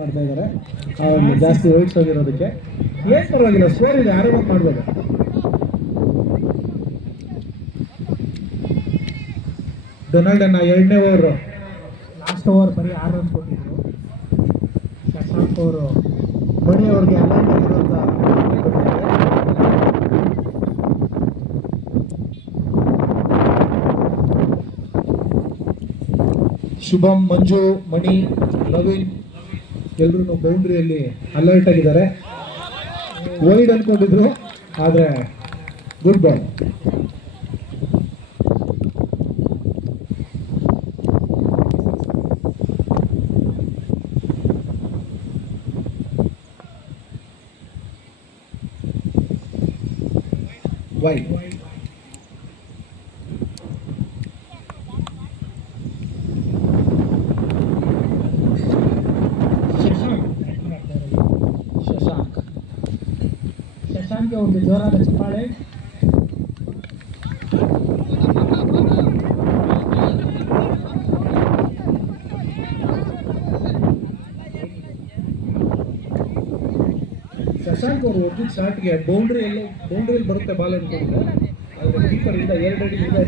ಮಾಡ್ತಾ ಇದ್ದಾರೆ ಜಾಸ್ತಿ ವೈಟ್ಸ್ ಹೋಗಿರೋದಕ್ಕೆ. ಏನ್ ಪರವಾಗಿಲ್ಲ, ಸ್ಕೋರ್ ಇದೆ, ಆರಾಮಾಗಿ ಮಾಡ್ಬೋದು. ಡೊನಾಲ್ಡ್ ಅನ್ನ 2ನೇ ಓವರ್, ಲಾಸ್ಟ್ ಓವರ್ ಬರೀ 6 ರನ್ ಕೊಟ್ಟಿದ್ರು. ಶಶಾಂಕ್ ಅವರು ಮಣಿ ಅವ್ರಿಗೆ ಅಲೈನ್ಮೆಂಟ್ ಶುಭಂ, ಮಂಜು, ಮಣಿ, ನವೀನ್ ಎಲ್ಲರೂ ಬೌಂಡ್ರಿಯಲ್ಲಿ ಅಲರ್ಟ್ ಆಗಿದ್ದಾರೆ. ವೈಡ್ ಅನ್ಕೊಂಡಿದ್ರು, ಆದ್ರೆ ಗುಡ್ ಬಾಲ್. ವೈಡ್ ಶಶಾಂಕ್ಗೆ ಒಂದು ಜೋರಾದ ಚಪ್ಪಾಳೆ. ಶಶಾಂಕ್ ಅವರು ಒಬ್ಬ ಶಾಟ್ಗೆ ಬೌಂಡ್ರಿಯಲ್ಲಿ ಬರುತ್ತೆ ಬಾಲ್ ಅನ್ಕೊಂಡಿದ್ದೆ, ಆದರೆ ಕೀಪರ್ ಇಂದ 2 ಅಡಿ ಹಿಂದೆ